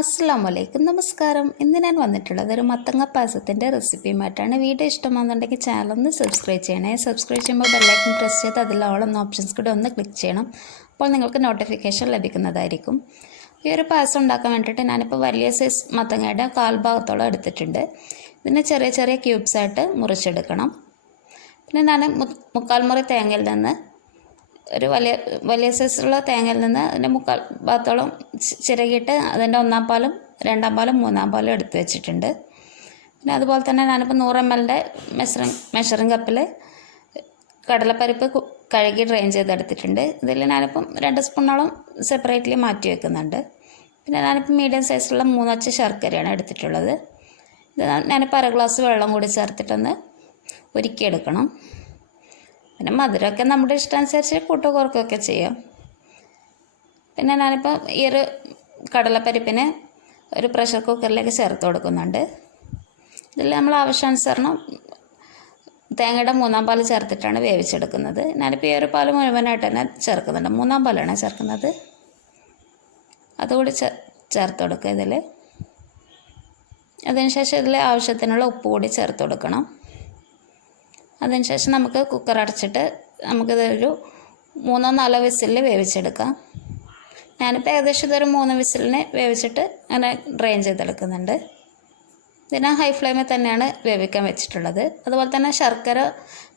അസ്സലാമലൈക്കും, നമസ്കാരം. ഇന്ന് ഞാൻ വന്നിട്ടുള്ളത് ഒരു മത്തങ്ങ പായസത്തിൻ്റെ റെസിപ്പിയുമായിട്ടാണ്. വീഡിയോ ഇഷ്ടമാണെന്നുണ്ടെങ്കിൽ ചാനലൊന്ന് സബ്സ്ക്രൈബ് ചെയ്യണേ. സബ്സ്ക്രൈബ് ചെയ്യുമ്പോൾ ബെല്ലൈക്കൺ പ്രസ് ചെയ്ത് അതിൽ ഓളെന്ന ഓപ്ഷൻസ് കൂടെ ഒന്ന് ക്ലിക്ക് ചെയ്യണം. അപ്പോൾ നിങ്ങൾക്ക് നോട്ടിഫിക്കേഷൻ ലഭിക്കുന്നതായിരിക്കും. ഈ ഒരു പായസം ഉണ്ടാക്കാൻ വേണ്ടിയിട്ട് ഞാനിപ്പോൾ വലിയ സൈസ് മത്തങ്ങയുടെ കാൽഭാഗത്തോളം എടുത്തിട്ടുണ്ട്. ഇതിനെ ചെറിയ ചെറിയ ക്യൂബ്സായിട്ട് മുറിച്ചെടുക്കണം. പിന്നെ ഞാൻ മുക്കാൽ മുറി തേങ്ങയിൽ നിന്ന് ഒരു വലിയ സൈസുള്ള തേങ്ങയിൽ നിന്ന് അതിൻ്റെ മുക്കാൽ ഭാഗത്തോളം ചിരകിയിട്ട് അതിൻ്റെ 1-ാം പാലും 2-ാം പാലും 3-ാം പാലും എടുത്ത് വെച്ചിട്ടുണ്ട്. പിന്നെ അതുപോലെ തന്നെ ഞാനിപ്പോൾ 100 ml മെഷറിംഗ് കപ്പിൽ കടലപ്പരിപ്പ് കഴുകി ഡ്രെയിൻ ചെയ്തെടുത്തിട്ടുണ്ട്. ഇതിൽ ഞാനിപ്പം 2 സ്പൂണോളം സെപ്പറേറ്റ്ലി മാറ്റി വെക്കുന്നുണ്ട്. പിന്നെ ഞാനിപ്പോൾ മീഡിയം സൈസുള്ള 3 അച്ച് ശർക്കരയാണ് എടുത്തിട്ടുള്ളത്. ഇത് ഞാനിപ്പോൾ 1/2 ഗ്ലാസ് വെള്ളം കൂടി ചേർത്തിട്ടൊന്ന് ഉരുക്കിയെടുക്കണം. പിന്നെ മധുരമൊക്കെ നമ്മുടെ ഇഷ്ടമനുസരിച്ച് കൂട്ടോ കുറക്കുകയൊക്കെ ചെയ്യാം. പിന്നെ ഞാനിപ്പോൾ ഈ ഒരു കടലപ്പരിപ്പിന് ഒരു പ്രഷർ കുക്കറിലേക്ക് ചേർത്ത് കൊടുക്കുന്നുണ്ട്. ഇതിൽ നമ്മൾ ആവശ്യാനുസരണം തേങ്ങയുടെ 3-ാം പാൽ ചേർത്തിട്ടാണ് വേവിച്ചെടുക്കുന്നത്. ഞാനിപ്പോൾ ഈ ഒരു പാൽ മുഴുവനായിട്ട് തന്നെ ചേർക്കുന്നുണ്ട്. 3-ാം പാലാണ് ചേർക്കുന്നത്. അതുകൂടി ചേർത്ത് കൊടുക്കുക ഇതിൽ. അതിനുശേഷം ഇതിൽ ആവശ്യത്തിനുള്ള ഉപ്പ് കൂടി ചേർത്ത് കൊടുക്കണം. അതിനുശേഷം നമുക്ക് കുക്കർ അടച്ചിട്ട് നമുക്കിതൊരു 3-4 വിസിലിൽ വേവിച്ചെടുക്കാം. ഞാനിപ്പോൾ ഏകദേശം ഇതൊരു 3 വിസിലിന് വേവിച്ചിട്ട് അങ്ങനെ ഡ്രെയിൻ ചെയ്തെടുക്കുന്നുണ്ട്. ഇതിനെ ഹൈ ഫ്ലെയിമിൽ തന്നെയാണ് വേവിക്കാൻ വെച്ചിട്ടുള്ളത്. അതുപോലെ തന്നെ ശർക്കര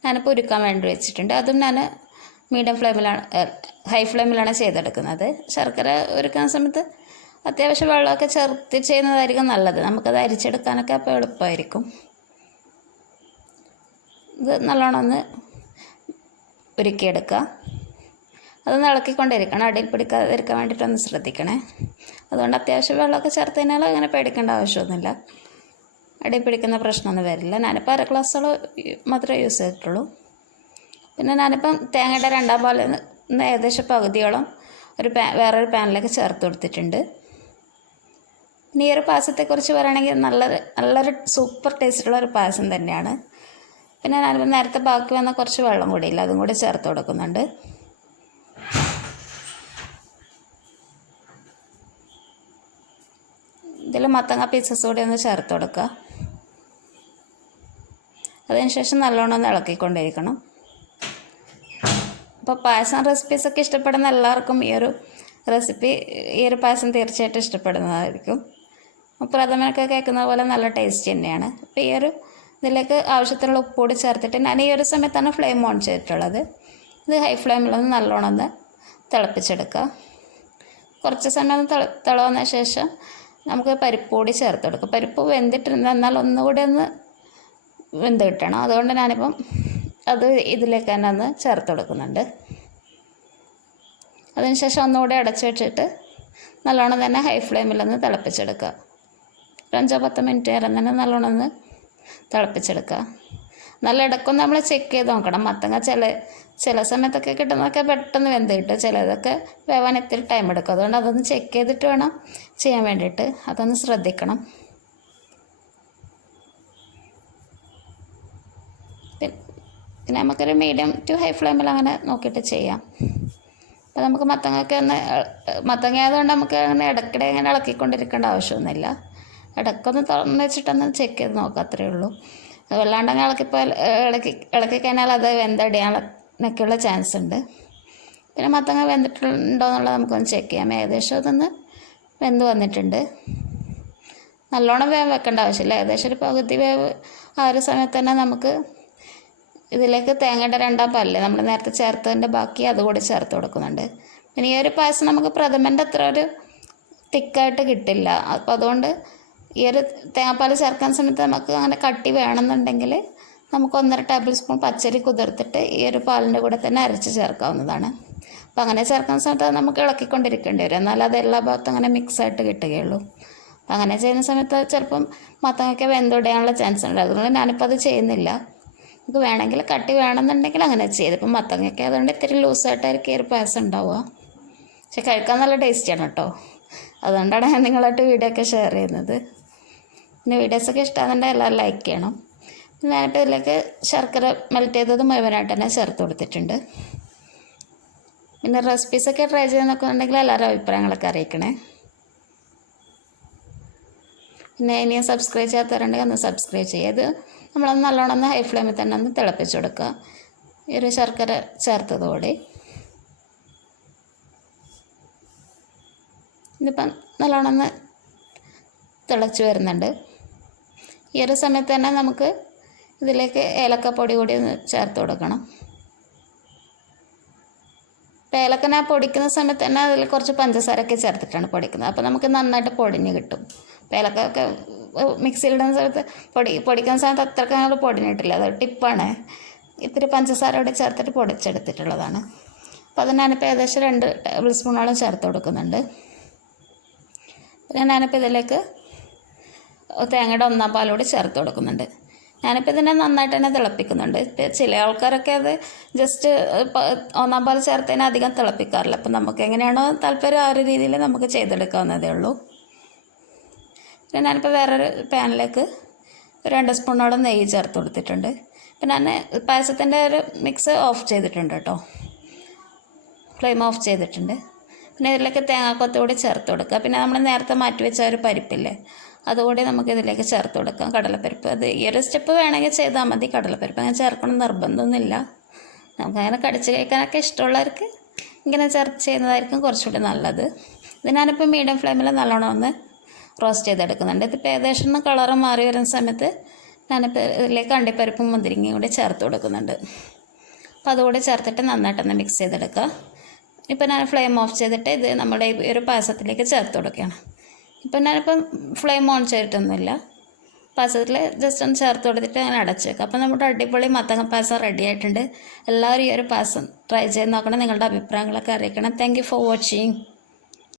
ഞാനിപ്പോൾ ഉരുക്കാൻ വേണ്ടി വെച്ചിട്ടുണ്ട്. അതും ഞാൻ ഹൈ ഫ്ലെയിമിലാണ് ചെയ്തെടുക്കുന്നത്. ശർക്കര ഉരുക്കുന്ന സമയത്ത് അത്യാവശ്യം വെള്ളമൊക്കെ ചേർത്ത് ചെയ്യുന്നതായിരിക്കും നല്ലത്. നമുക്കത് അരിച്ചെടുക്കാനൊക്കെ അപ്പോൾ എളുപ്പമായിരിക്കും. ഇത് നല്ലോണം ഒന്ന് ഉരുക്കിയെടുക്കുക. അതൊന്ന് ഇളക്കിക്കൊണ്ടിരിക്കണം. അടിയിൽ പിടിക്കാതിരിക്കാൻ വേണ്ടിയിട്ടൊന്ന് ശ്രദ്ധിക്കണേ. അതുകൊണ്ട് അത്യാവശ്യം വെള്ളമൊക്കെ ചേർത്ത് കഴിഞ്ഞാൽ അങ്ങനെ പേടിക്കേണ്ട ആവശ്യമൊന്നുമില്ല. അടിയിൽ പിടിക്കുന്ന പ്രശ്നമൊന്നും വരില്ല. ഞാനിപ്പോൾ 1/2 ഗ്ലാസ്സോളം മാത്രമേ യൂസ് ചെയ്തിട്ടുള്ളൂ. പിന്നെ ഞാനിപ്പം തേങ്ങയുടെ 2-ാം പാലിൽ നിന്ന് ഏകദേശം പകുതിയോളം വേറൊരു പാനിലേക്ക് ചേർത്ത് കൊടുത്തിട്ടുണ്ട്. ഇനി ഈ ഒരു പായസത്തെക്കുറിച്ച് പറയുകയാണെങ്കിൽ നല്ലൊരു സൂപ്പർ ടേസ്റ്റുള്ള ഒരു പായസം തന്നെയാണ്. പിന്നെ ഞാനിപ്പോൾ നേരത്തെ ബാക്കി വന്ന കുറച്ച് വെള്ളം കൂടിയില്ല, അതും കൂടി ചേർത്ത് കൊടുക്കുന്നുണ്ട്. ഇതിൽ മത്തങ്ങ പീസസ് കൂടി ഒന്ന് ചേർത്ത് കൊടുക്കുക. അതിനുശേഷം നല്ലോണം ഒന്ന് ഇളക്കിക്കൊണ്ടിരിക്കണം. അപ്പോൾ പായസം റെസിപ്പീസൊക്കെ ഇഷ്ടപ്പെടുന്ന എല്ലാവർക്കും ഈ ഒരു പായസം തീർച്ചയായിട്ടും ഇഷ്ടപ്പെടുന്നതായിരിക്കും. പ്രഥമനൊക്കെ കേൾക്കുന്ന പോലെ നല്ല ടേസ്റ്റ് തന്നെയാണ്. അപ്പോൾ ഇതിലേക്ക് ആവശ്യത്തിനുള്ള ഉപ്പ് കൂടി ചേർത്തിട്ട് ഞാൻ ഈ ഒരു സമയത്താണ് ഫ്ലെയിം ഓൺ ചെയ്തിട്ടുള്ളത്. ഇത് ഹൈ ഫ്ലെയിമിലൊന്ന് നല്ലോണം ഒന്ന് തിളപ്പിച്ചെടുക്കുക. കുറച്ച് സമയം തിളവന്ന ശേഷം നമുക്ക് പരിപ്പ് കൂടി ചേർത്ത് കൊടുക്കുക. പരിപ്പ് വെന്തിട്ടുണ്ട്, എന്നാൽ ഒന്നുകൂടി ഒന്ന് വെന്ത് കിട്ടണം. അതുകൊണ്ട് ഞാനിപ്പം അത് ഇതിലേക്ക് തന്നെ ഒന്ന് ചേർത്ത് കൊടുക്കുന്നുണ്ട്. അതിനുശേഷം ഒന്നുകൂടി അടച്ചു വെച്ചിട്ട് നല്ലോണം തന്നെ ഹൈ ഫ്ലെയിമിലൊന്ന് തിളപ്പിച്ചെടുക്കുക. 5-10 മിനിറ്റ് നേരം തന്നെ നല്ലോണം ഒന്ന് തിളപ്പിച്ചെടുക്കുക. നല്ല ഇടയ്ക്കൊന്ന് നമ്മൾ ചെക്ക് ചെയ്ത് നോക്കണം. മത്തങ്ങ ചില സമയത്തൊക്കെ കിട്ടുന്നതൊക്കെ പെട്ടെന്ന് വെന്ത് കിട്ടും, ചിലതൊക്കെ വേവാൻ ഇത്തിരി ടൈം എടുക്കും. അതുകൊണ്ട് അതൊന്ന് ചെക്ക് ചെയ്തിട്ട് വേണം ചെയ്യാൻ വേണ്ടിയിട്ട്. അതൊന്ന് ശ്രദ്ധിക്കണം. പിന്നെ നമുക്കൊരു മീഡിയം ടു ഹൈ ഫ്ലെയിമിൽ അങ്ങനെ നോക്കിയിട്ട് ചെയ്യാം. അപ്പോൾ നമുക്ക് മത്തങ്ങ ആയതുകൊണ്ട് നമുക്ക് അങ്ങനെ ഇടയ്ക്കിടെ അങ്ങനെ ഇളക്കിക്കൊണ്ടിരിക്കേണ്ട ആവശ്യമൊന്നുമില്ല. ഇടയ്ക്കൊന്ന് തുറന്ന് വെച്ചിട്ടൊന്ന് ചെക്ക് ചെയ്ത് നോക്കാം, അത്രയേ ഉള്ളൂ. വല്ലാണ്ടങ്ങ് ഇളക്കി കഴിഞ്ഞാൽ അത് വെന്തടിയാനൊക്കെയുള്ള ചാൻസ് ഉണ്ട്. പിന്നെ മത്തങ്ങ വെന്തിട്ടുണ്ടോ എന്നുള്ളത് നമുക്കൊന്ന് ചെക്ക് ചെയ്യാം. ഏകദേശം അതൊന്ന് വെന്ത് വന്നിട്ടുണ്ട്. നല്ലോണം വേവ് വെക്കേണ്ട ആവശ്യമില്ല. ഏകദേശം ഒരു പകുതി വേവ് ആ ഒരു സമയത്ത് തന്നെ നമുക്ക് ഇതിലേക്ക് തേങ്ങയുടെ 2-ാം പാലില്ലേ നമ്മൾ നേരത്തെ ചേർത്തതിൻ്റെ ബാക്കി അതുകൂടി ചേർത്ത് കൊടുക്കുന്നുണ്ട്. പിന്നെ ഈ ഒരു പായസം നമുക്ക് പ്രഥമൻ്റെ അത്ര ഒരു തിക്കായിട്ട് കിട്ടില്ല. അപ്പോൾ അതുകൊണ്ട് ഈ ഒരു തേങ്ങാപ്പാൽ ചേർക്കാൻ സമയത്ത് നമുക്ക് അങ്ങനെ കട്ടി വേണമെന്നുണ്ടെങ്കിൽ നമുക്ക് 1.5 ടേബിൾ സ്പൂൺ പച്ചരി കുതിർത്തിട്ട് ഈ ഒരു പാലിൻ്റെ കൂടെ തന്നെ അരച്ച് ചേർക്കാവുന്നതാണ്. അപ്പോൾ അങ്ങനെ ചേർക്കുന്ന സമയത്ത് നമുക്ക് ഇളക്കിക്കൊണ്ടിരിക്കേണ്ടി വരും, എന്നാൽ അത് എല്ലാ ഭാഗത്തും അങ്ങനെ മിക്സായിട്ട് കിട്ടുകയുള്ളൂ. അപ്പോൾ അങ്ങനെ ചെയ്യുന്ന സമയത്ത് ചിലപ്പം മത്തങ്ങയൊക്കെ വെന്തുടയാനുള്ള ചാൻസ് ഉണ്ട്. അതുകൊണ്ട് ഞാനിപ്പോൾ അത് ചെയ്യുന്നില്ല. നമുക്ക് വേണമെങ്കിൽ കട്ടി വേണമെന്നുണ്ടെങ്കിൽ അങ്ങനെ ചെയ്ത്. ഇപ്പം മത്തങ്ങയൊക്കെ അതുകൊണ്ട് ഇത്തിരി ലൂസായിട്ടായിരിക്കും ഈ ഒരു പായസം ഉണ്ടാവുക. പക്ഷെ കഴിക്കാൻ നല്ല ടേസ്റ്റിയാണ് കേട്ടോ. അതുകൊണ്ടാണ് ഞാൻ നിങ്ങളായിട്ട് വീഡിയോ ഒക്കെ ഷെയർ ചെയ്യുന്നത്. പിന്നെ വീഡിയോസൊക്കെ ഇഷ്ടമാകുന്നുണ്ടെങ്കിൽ എല്ലാവരും ലൈക്ക് ചെയ്യണം. ഞാനിപ്പോൾ ഇതിലേക്ക് ശർക്കര മെൽറ്റ് ചെയ്തത് മുഴുവനായിട്ട് തന്നെ ചേർത്ത് കൊടുത്തിട്ടുണ്ട്. പിന്നെ റെസിപ്പീസൊക്കെ ട്രൈ ചെയ്യുന്നൊക്കെ ഉണ്ടെങ്കിൽ എല്ലാവരും അഭിപ്രായങ്ങളൊക്കെ അറിയിക്കണേ. പിന്നെ ഇനിയും സബ്സ്ക്രൈബ് ചെയ്യാത്തവരുണ്ടെങ്കിൽ ഒന്ന് സബ്സ്ക്രൈബ് ചെയ്യുക. ഇത് നമ്മളൊന്ന് നല്ലോണം ഒന്ന് ഹൈ ഫ്ലെയിമിൽ തന്നെ ഒന്ന് തിളപ്പിച്ച് കൊടുക്കുക. ഈ ഒരു ശർക്കര ചേർത്തതോടെ ഇതിപ്പം നല്ലോണം ഒന്ന് തിളച്ച് വരുന്നുണ്ട്. ഈ ഒരു സമയത്ത് തന്നെ നമുക്ക് ഇതിലേക്ക് ഏലക്കപ്പൊടി കൂടി ഒന്ന് ചേർത്ത് കൊടുക്കണം. ഇപ്പോൾ ഏലക്ക ഞാൻ പൊടിക്കുന്ന സമയത്ത് തന്നെ അതിൽ കുറച്ച് പഞ്ചസാരയൊക്കെ ചേർത്തിട്ടാണ് പൊടിക്കുന്നത്. അപ്പോൾ നമുക്ക് നന്നായിട്ട് പൊടിഞ്ഞ് കിട്ടും. ഇപ്പോൾ ഏലക്കൊക്കെ മിക്സിയിലിടുന്ന സമയത്ത് പൊടിക്കുന്ന സമയത്ത് അത്രയ്ക്ക് ഞങ്ങൾ പൊടിഞ്ഞിട്ടില്ല. അത് ടിപ്പാണ്. ഇത്തിരി പഞ്ചസാര കൂടി ചേർത്തിട്ട് പൊടിച്ചെടുത്തിട്ടുള്ളതാണ്. അപ്പോൾ അത് ഞാനിപ്പോൾ ഏകദേശം 2 ടേബിൾ സ്പൂണോളം ചേർത്ത് കൊടുക്കുന്നുണ്ട്. പിന്നെ ഞാനിപ്പോൾ ഇതിലേക്ക് തേങ്ങയുടെ 1/4 പാലോട് ചേർത്ത് കൊടുക്കുന്നുണ്ട്. ഞാനിപ്പോൾ ഇതിനെ നന്നായിട്ട് തന്നെ തിളപ്പിക്കുന്നുണ്ട്. ചില ആൾക്കാരൊക്കെ അത് ജസ്റ്റ് 1/4 പാൽ ചേർത്തതിന് അധികം തിളപ്പിക്കാറില്ല. അപ്പം നമുക്ക് എങ്ങനെയാണോ താല്പര്യം ആ ഒരു രീതിയിൽ നമുക്ക് ചെയ്തെടുക്കാവുന്നതേ ഉള്ളൂ. പിന്നെ ഞാനിപ്പോൾ വേറൊരു പാനിലേക്ക് 2 സ്പൂണോളം നെയ്യ് ചേർത്ത് കൊടുത്തിട്ടുണ്ട്. ഇപ്പം ഞാൻ പായസത്തിൻ്റെ ഒരു മിക്സ് ഓഫ് ചെയ്തിട്ടുണ്ട് കേട്ടോ, ഫ്ലെയിം ഓഫ് ചെയ്തിട്ടുണ്ട്. പിന്നെ ഇതിലേക്ക് തേങ്ങാക്കൊത്ത് കൂടി ചേർത്ത് കൊടുക്കുക. പിന്നെ നമ്മൾ നേരത്തെ മാറ്റി വെച്ച ഒരു പരിപ്പില്ലേ, അതുകൂടി നമുക്കിതിലേക്ക് ചേർത്ത് കൊടുക്കാം. കടലപ്പരിപ്പ്, അത് ഈ ഒരു സ്റ്റെപ്പ് വേണമെങ്കിൽ ചെയ്താൽ മതി. കടലപ്പരിപ്പ് അങ്ങനെ ചേർക്കണം നിർബന്ധമൊന്നുമില്ല. നമുക്കങ്ങനെ കടിച്ച് കഴിക്കാനൊക്കെ ഇഷ്ടമുള്ളവർക്ക് ഇങ്ങനെ ചേർത്ത് ചെയ്യുന്നതായിരിക്കും കുറച്ചുകൂടി നല്ലത്. ഇത് ഞാനിപ്പോൾ മീഡിയം ഫ്ലെയിമിൽ നല്ലോണം ഒന്ന് റോസ്റ്റ് ചെയ്തെടുക്കുന്നുണ്ട്. ഇതിപ്പോൾ ഏകദേശം ഒന്ന് കളറ് മാറി വരുന്ന സമയത്ത് ഞാനിപ്പോൾ ഇതിലേക്ക് അണ്ടിപ്പരിപ്പും മുന്തിരിങ്ങയും കൂടി ചേർത്ത് കൊടുക്കുന്നുണ്ട്. അപ്പോൾ അതുകൂടി ചേർത്തിട്ട് നന്നായിട്ടൊന്ന് മിക്സ് ചെയ്തെടുക്കുക. ഇപ്പോൾ ഞാൻ ഫ്ലെയിം ഓഫ് ചെയ്തിട്ട് ഇത് നമ്മുടെ ഈ ഒരു പായസത്തിലേക്ക് ചേർത്ത് കൊടുക്കുകയാണ്. ഇപ്പം ഞാനിപ്പം ഫ്ലെയിം ഓൺ ചെയ്തിട്ടൊന്നുമില്ല, പായസത്തിൽ ജസ്റ്റ് ഒന്ന് ചേർത്ത് കൊടുത്തിട്ട് അങ്ങനെ അടച്ച് വെക്കുക. അപ്പോൾ നമ്മുടെ അടിപൊളി മത്തങ്ങ പായസം റെഡി ആയിട്ടുണ്ട്. എല്ലാവരും ഈ ഒരു പായസം ട്രൈ ചെയ്ത് നോക്കണം. നിങ്ങളുടെ അഭിപ്രായങ്ങളൊക്കെ അറിയിക്കണം. Thank you for watching.